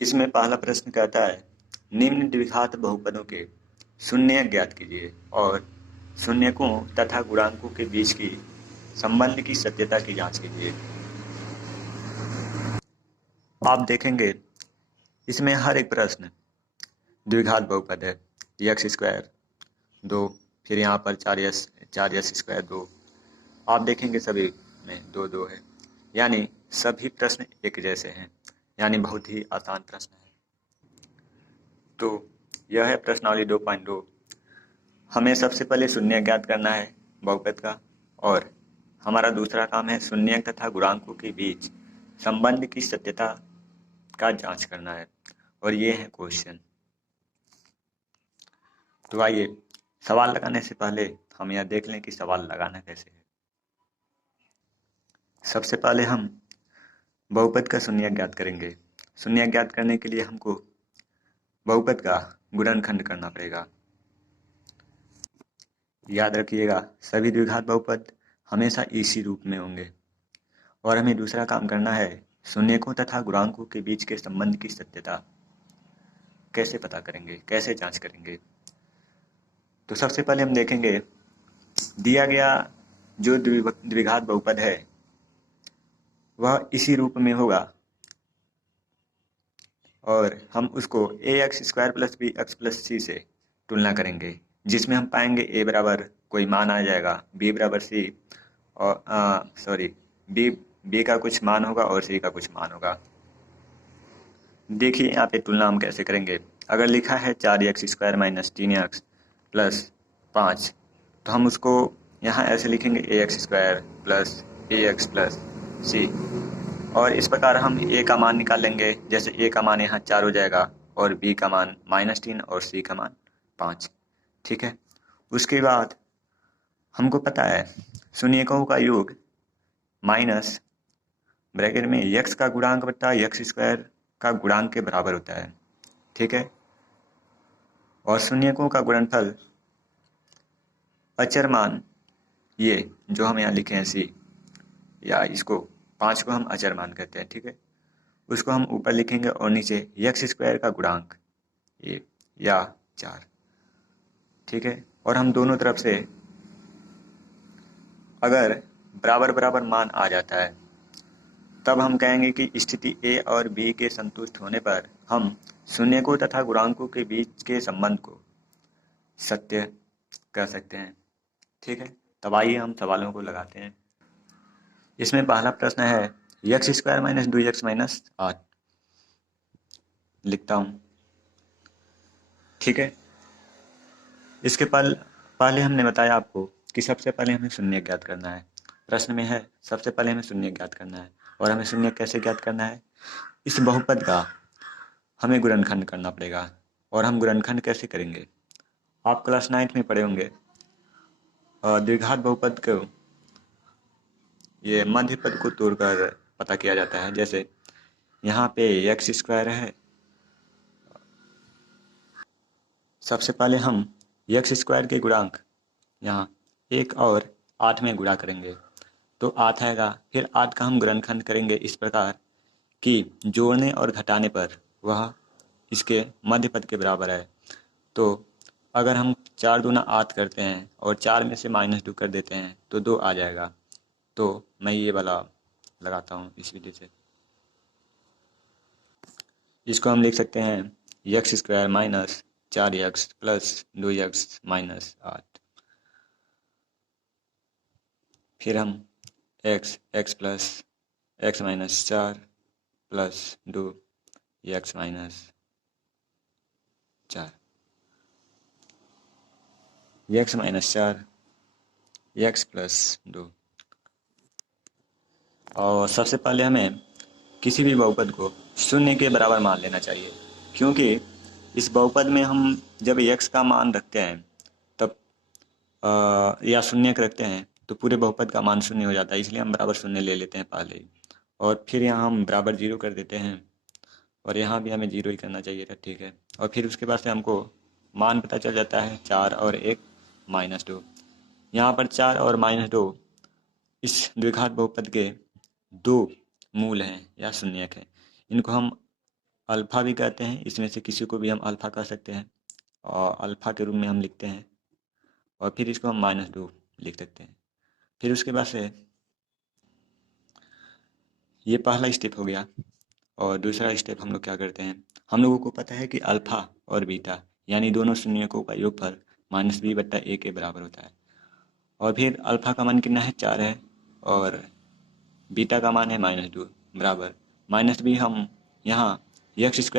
इसमें पहला प्रश्न कहता है निम्न द्विघात बहुपदों के शून्य ज्ञात कीजिए और शून्यकों तथा गुणांकों के बीच की संबंध की सत्यता की जांच कीजिए। आप देखेंगे इसमें हर एक प्रश्न द्विघात बहुपद है। एक्स स्क्वायर 2, फिर यहाँ पर 4s स्क्वायर 2। आप देखेंगे सभी में 2 2 है, यानी सभी प्रश्न एक जैसे हैं, यानी बहुत ही आसान प्रश्न है। तो यह है प्रश्नावली 2.2। हमें सबसे पहले शून्य ज्ञात करना है बहुपद का, और हमारा दूसरा काम है शून्य तथा गुणांकों के बीच संबंध की सत्यता का जांच करना है, और ये है क्वेश्चन। तो आइए सवाल लगाने से पहले हम यह देख लें कि सवाल लगाना कैसे है। सबसे पहले हम बहुपद का शून्य ज्ञात करेंगे। शून्य ज्ञात करने के लिए हमको बहुपद का गुणनखंड करना पड़ेगा। याद रखिएगा सभी द्विघात बहुपद हमेशा इसी रूप में होंगे, और हमें दूसरा काम करना है शून्यकों तथा गुणांकों के बीच के संबंध की सत्यता कैसे पता करेंगे, कैसे जांच करेंगे। तो सबसे पहले हम देखेंगे दिया गया जो द्विघात बहुपद है वह इसी रूप में होगा, और हम उसको ax² + bx + c से तुलना करेंगे, जिसमें हम पाएंगे a बराबर कोई मान आ जाएगा, b बराबर c, और b का कुछ मान होगा और c का कुछ मान होगा। देखिए यहाँ पे तुलना हम कैसे करेंगे। अगर लिखा है 4x² - 3x + 5, तो हम उसको यहाँ ऐसे लिखेंगे ax² + ax + c, और इस प्रकार हम a का मान निकाल लेंगे। जैसे a का मान यहाँ 4 हो जाएगा, और b का मान -3 और c का मान 5। ठीक है। उसके बाद हमको पता है शून्यकों का योग माइनस ब्रैकेट में x का गुणांक बटा x² का गुणांक के बराबर होता है। ठीक है। और शून्यकों का गुणनफल अचर मान, ये जो हम यहाँ लिखे हैं c, या इसको 5 को हम अचर मान कहते हैं। ठीक है। उसको हम ऊपर लिखेंगे और नीचे x² का गुणांक ये या 4। ठीक है। और हम दोनों तरफ से अगर बराबर बराबर मान आ जाता है तब हम कहेंगे कि स्थिति a और b के संतुष्ट होने पर हम शून्यकों तथा गुणांकों के बीच के संबंध को सत्य कर सकते हैं। ठीक है। तब आइए हम सवालों को लगाते हैं। इसमें पहला प्रश्न है x² - 2x - 8। लिखता हूँ। ठीक है। इसके पहले हमने बताया आपको कि सबसे पहले हमें शून्य ज्ञात करना है। प्रश्न में है सबसे पहले हमें शून्य ज्ञात करना है, और हमें शून्य कैसे ज्ञात करना है, इस बहुपद का हमें गुणनखंड करना पड़ेगा। और हम गुणनखंड कैसे करेंगे, आप क्लास 9th में पढ़े होंगे। द्विघात बहुपद को ये मध्य पद को तोड़कर पता किया जाता है। जैसे यहाँ पे x² है, सबसे पहले हम x² के गुणांक यहाँ 1 और 8 में गुणा करेंगे तो 8 आएगा। फिर 8 का हम गुणनखंड करेंगे इस प्रकार कि जोड़ने और घटाने पर वह इसके मध्य पद के बराबर है। तो अगर हम 4 दूना 8 करते हैं और 4 में से -2 कर देते हैं तो 2 आ जाएगा। तो मैं ये वाला लगाता हूँ इस विधि से। इसको हम लिख सकते हैं x² - 4x + 2x - 8। फिर हम x + x - 4 + 2x - 4, x - 4 x + 2। और सबसे पहले हमें किसी भी बहुपद को शून्य के बराबर मान लेना चाहिए, क्योंकि इस बहुपद में हम जब x का मान रखते हैं तब या शून्य रखते हैं तो पूरे बहुपद का मान शून्य हो जाता है, इसलिए हम बराबर शून्य ले लेते हैं पहले ही। और फिर यहाँ हम बराबर 0 कर देते हैं, और यहाँ भी हमें 0 ही करना चाहिए था। ठीक है। और फिर उसके बाद से हमको मान पता चल जाता है 4 और 1 -2। यहाँ पर 4 और -2 इस द्विघात बहुपद के 2 मूल हैं या शून्यक हैं। इनको हम अल्फ़ा भी कहते हैं, इसमें से किसी को भी हम अल्फ़ा कह सकते हैं और अल्फ़ा के रूप में हम लिखते हैं, और फिर इसको हम -2 लिख सकते हैं। फिर उसके बाद से ये पहला स्टेप हो गया। और दूसरा स्टेप हम लोग क्या करते हैं, हम लोगों को पता है कि अल्फ़ा और बीटा यानी दोनों शून्यकों का योगफल -b/a के बराबर होता है। और फिर अल्फ़ा का मान कितना है, 4 है, और बीटा का मान है -2 बराबर -b। हम यहाँ x² -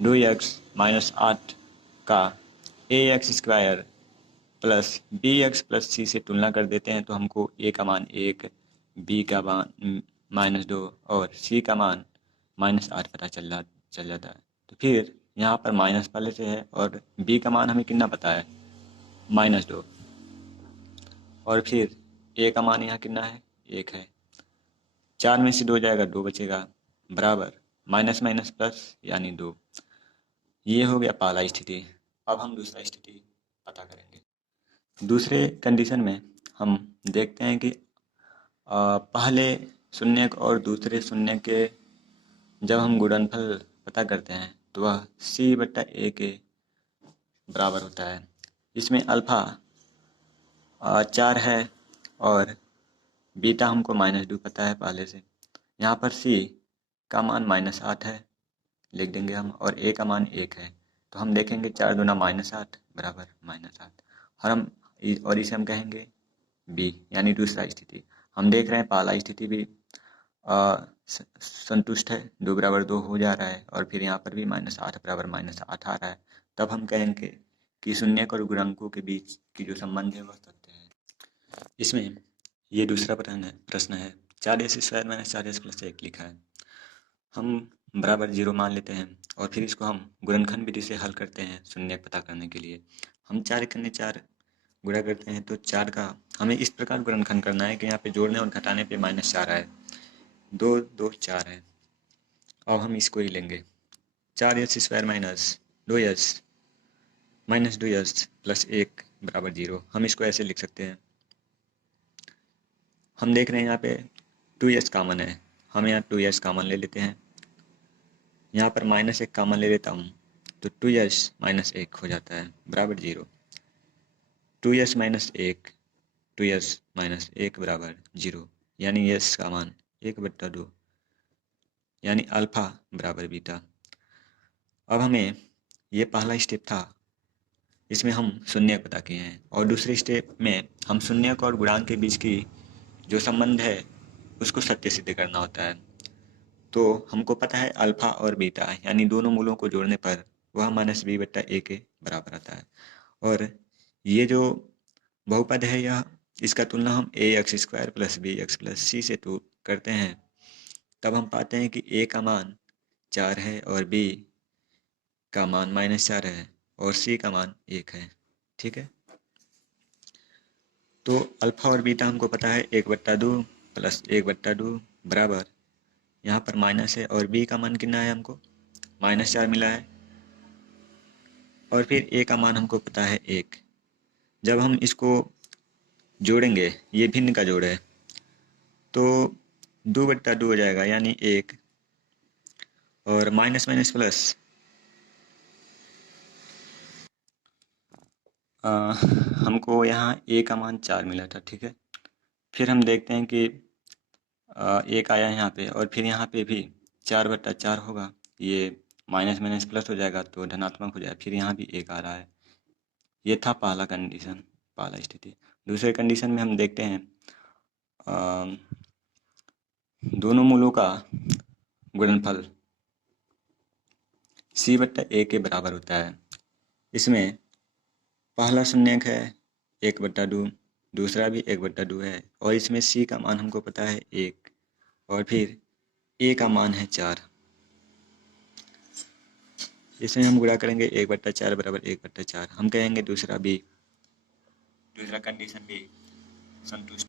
2x - 8 का ax² प्लस bx+c से तुलना कर देते हैं, तो हमको a का मान 1, b का मान -2 और c का मान -8 पता चल जाता है। तो फिर यहाँ पर माइनस पहले से है और b का मान हमें कितना पता है, -2, और फिर a का मान यहाँ कितना है, 1 है। 4 में से 2 जाएगा, 2 बचेगा, बराबर माइनस माइनस प्लस यानी 2। ये हो गया पहला स्थिति। अब हम दूसरा स्थिति पता करेंगे। दूसरे कंडीशन में हम देखते हैं कि पहले शून्यक और दूसरे शून्य के जब हम गुणनफल पता करते हैं तो वह c/a के बराबर होता है। इसमें अल्फ़ा 4 है और बीटा हमको -2 पता है पहले से। यहाँ पर c का मान -8 है, लिख देंगे हम, और a का मान 1 है। तो हम देखेंगे 4 दूना -8 बराबर -8, और इसे हम कहेंगे b यानी दूसरा स्थिति। हम देख रहे हैं पहला स्थिति भी संतुष्ट है, 2 बराबर 2 हो जा रहा है, और फिर यहाँ पर भी -8 बराबर -8 आ रहा है। तब हम कहेंगे कि शून्यक और गुणांकों के बीच की जो संबंध है वह सत्य है। इसमें ये दूसरा प्रश्न है 4x² - 4x+1 लिखा है। हम बराबर 0 मान लेते हैं और फिर इसको हम गुणनखंड विधि से हल करते हैं शून्यक पता करने के लिए। हम 4×4 गुणा करते हैं, तो 4 का हमें इस प्रकार गुणनखंड करना है कि यहाँ पे जोड़ने और घटाने पे -4 आए, 2 2 4 है। अब हम इसको ही लेंगे, 4x² - 2x बराबर 0। हम इसको ऐसे लिख सकते हैं। हम देख रहे हैं यहाँ पे 2s कॉमन है, हम यहाँ 2s कॉमन ले लेते हैं। यहाँ पर -1 कॉमन ले लेता हूँ, तो 2s - 1 हो जाता है बराबर 0। 2s - 1 2s - 1 बराबर 0, यानी s का मान 1/2 यानी अल्फ़ा बराबर बीटा। अब हमें ये पहला स्टेप था, इसमें हम शून्यक पता किए हैं, और दूसरे स्टेप में हम शून्यक और गुणांक के बीच की जो संबंध है उसको सत्य सिद्ध करना होता है। तो हमको पता है अल्फ़ा और बीटा यानी दोनों मूलों को जोड़ने पर वह -b/a के बराबर आता है। और ये जो बहुपद है यह, इसका तुलना हम ax² + bx+c से तो करते हैं, तब हम पाते हैं कि a का मान 4 है और b का मान -4 है और c का मान 1 है। ठीक है, तो अल्फ़ा और बीटा हमको पता है 1/2 + 1/2 बराबर, यहाँ पर माइनस है, और b का मान कितना है, हमको -4 मिला है, और फिर a का मान हमको पता है 1। जब हम इसको जोड़ेंगे, ये भिन्न का जोड़ है, तो 2/2 हो जाएगा यानी 1, और माइनस माइनस प्लस हमको यहाँ a का मान 4 मिला था। ठीक है, फिर हम देखते हैं कि 1 आया यहाँ पे, और फिर यहाँ पे भी 4/4 होगा, ये माइनस माइनस प्लस हो जाएगा तो धनात्मक हो जाएगा, फिर यहाँ भी 1 आ रहा है। ये था पहला कंडीशन, पहला स्थिति। दूसरे कंडीशन में हम देखते हैं दोनों मूलों का गुणनफल c/a के बराबर होता है। इसमें पहला शून्यक है 1/2, दूसरा भी 1/2 है, और इसमें c का मान हमको पता है 1, और फिर a का मान है 4। इसमें हम गुणा करेंगे 1/4 बराबर 1/4। हम कहेंगे दूसरा कंडीशन भी संतुष्ट।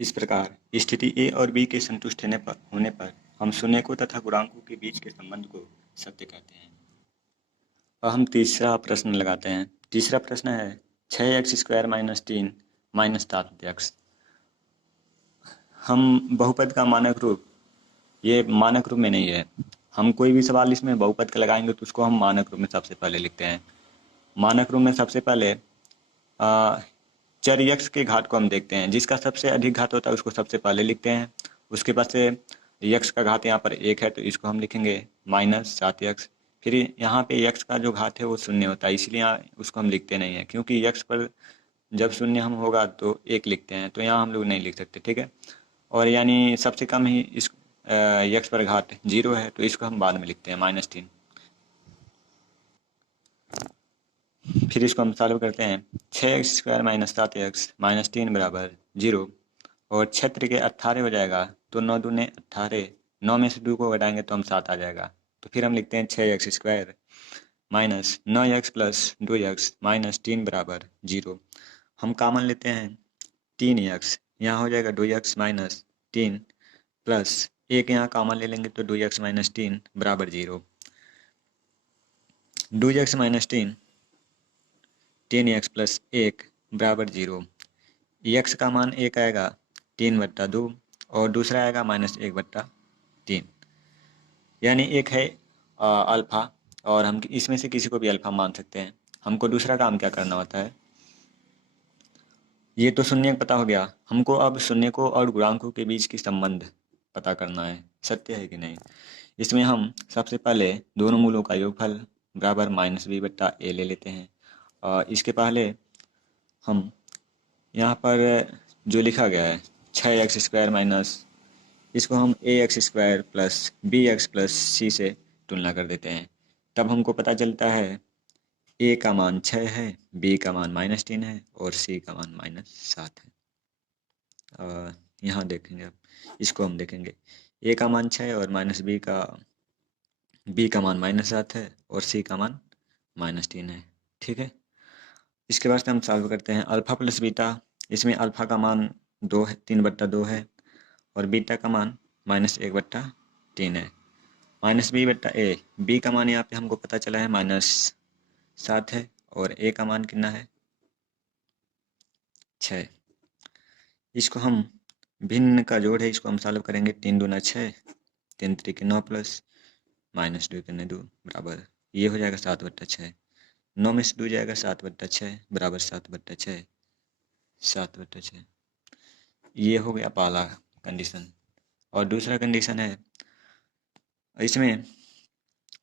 इस प्रकार स्थिति ए और बी के संतुष्ट होने पर हम शून्यकों तथा गुणांकों के बीच के संबंध को सत्य कहते हैं। अब हम तीसरा प्रश्न लगाते हैं। तीसरा प्रश्न है 6x² - 3 - 7x। हम बहुपद का मानक रूप, ये मानक रूप में नहीं है, हम कोई भी सवाल इसमें बहुपद का लगाएंगे तो उसको हम मानक रूप में सबसे पहले लिखते हैं। मानक रूप में सबसे पहले चर यक्स के घात को हम देखते हैं, जिसका सबसे अधिक घात होता है उसको सबसे पहले लिखते हैं। उसके बाद से यक्स का घात यहाँ पर 1 है तो इसको हम लिखेंगे -7x। फिर यहाँ पे यक्स का जो घात है वो शून्य होता है, इसलिए यहाँ उसको हम लिखते नहीं है, क्योंकि यक्स पर जब शून्य हम होगा तो 1 लिखते हैं, तो यहाँ हम लोग नहीं लिख सकते, ठीक है। और यानी सबसे कम ही इस यक्स पर घात 0 है तो इसको हम बाद में लिखते हैं -3। फिर इसको हम सॉल्व करते हैं। 6x² - 7x - 3 बराबर 0। और क्षेत्र के 18 हो जाएगा तो 9 दूने 18, 9 में से 2 को घटाएंगे तो हम 7 आ जाएगा। तो फिर हम लिखते हैं 6x² minus 9x plus 2x minus 3 बराबर 0। हम कॉमन लेते हैं 3x, यहाँ हो जाएगा 2x माइनस 3 प्लस 1 यहाँ कॉमन ले लेंगे तो 2x माइनस 3 बराबर 0। 2x माइनस 3x प्लस 1 बराबर 0। x का मान 1 आएगा 3/2 और दूसरा आएगा -1/3, यानी एक है अल्फ़ा और हम इसमें से किसी को भी अल्फ़ा मान सकते हैं। हमको दूसरा काम क्या करना होता है, ये तो शून्य पता हो गया, हमको अब शून्य को और गुणांकों के बीच की संबंध पता करना है, सत्य है कि नहीं। इसमें हम सबसे पहले दोनों मूलों का योगफल बराबर -b/a ले लेते हैं। और इसके पहले हम यहाँ पर जो लिखा गया है 6x² माइनस, इसको हम ax² plus bx plus c से तुलना कर देते हैं। तब हमको पता चलता है a का मान 6 है, b का मान -3 है और c का मान -7 है। यहाँ देखेंगे, अब इसको हम देखेंगे, a का मान 6 और b का मान -7 है और c का मान -3 है, ठीक है। इसके बाद से हम सॉल्व करते हैं अल्फ़ा प्लस बीटा। इसमें अल्फ़ा का मान 2 है, 3/2 है और बीटा का मान -1/3 है। -b/a, b का मान यहाँ पे हमको पता चला है -7 है और a का मान कितना है 6। इसको हम भिन्न का जोड़ है, इसको हम सॉल्व करेंगे। 3 दूना 6, 3 त्रिक 9 प्लस -2 करने 2 बराबर, ये हो जाएगा 7/6। 9 में से 2 जाएगा 7/6 बराबर 7/6, 7/6। ये हो गया पहला कंडीशन। और दूसरा कंडीशन है, इसमें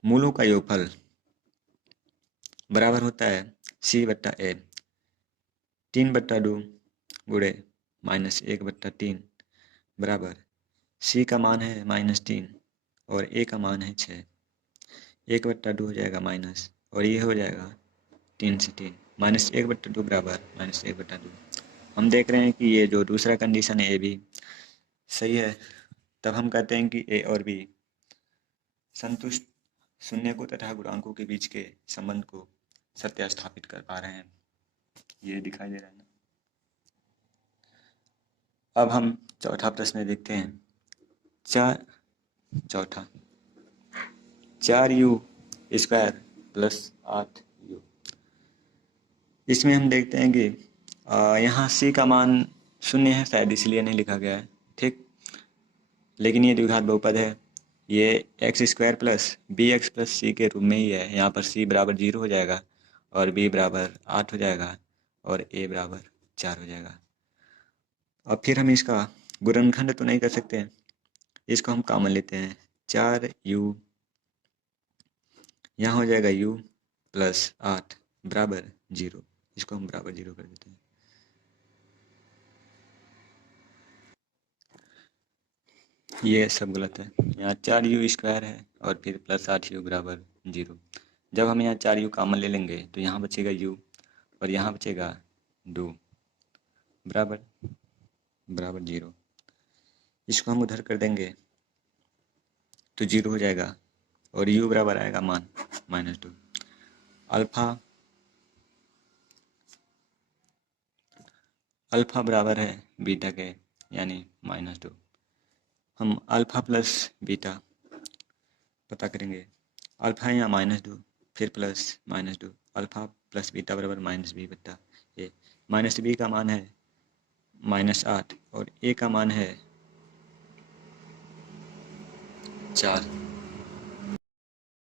मूलों का योगफल बराबर होता है c/a। 3/2 गुणे -1/3 बराबर c का मान है -3 और a का मान है 6। 1/2 हो जाएगा माइनस और ये हो जाएगा 3 से 3, -1/2 बराबर -1/2। हम देख रहे हैं कि ये जो दूसरा कंडीशन है ये भी सही है। तब हम कहते हैं कि a और b संतुष्ट शून्य को तथा गुणांकों के बीच के संबंध को सत्यास्थापित कर पा रहे हैं। ये दिखाई दे रहा है ना। अब हम चौथा प्रश्न देखते हैं। चौथा 4u² प्लस 8u। इसमें हम देखते हैं कि यहाँ c का मान 0 है, शायद इसलिए नहीं लिखा गया है, ठीक। लेकिन ये द्विघात बहुपद है, ये x² plus bx plus c के रूप में ही है। यहाँ पर c बराबर 0 हो जाएगा और b बराबर 8 हो जाएगा और a बराबर 4 हो जाएगा। अब फिर हम इसका गुणनखंड तो नहीं कर सकते, इसको हम कॉमन लेते हैं। 4u, यहाँ हो जाएगा u प्लस 8 बराबर 0, इसको हम बराबर 0 कर देते हैं। ये सब गलत है, यहाँ 4u² है और फिर प्लस 8u बराबर 0। जब हम यहाँ 4u कॉमन ले लेंगे तो यहाँ बचेगा u और यहाँ बचेगा 2 बराबर 0। इसको हम उधर कर देंगे तो 0 हो जाएगा और u बराबर आएगा मान -2। अल्फ़ा बराबर है बीटा के, यानी -2। हम अल्फ़ा प्लस बीटा पता करेंगे। अल्फ़ा यहाँ -2 फिर प्लस -2, अल्फ़ा प्लस बीटा बराबर -b/a। -b का मान है -8 और a का मान है 4।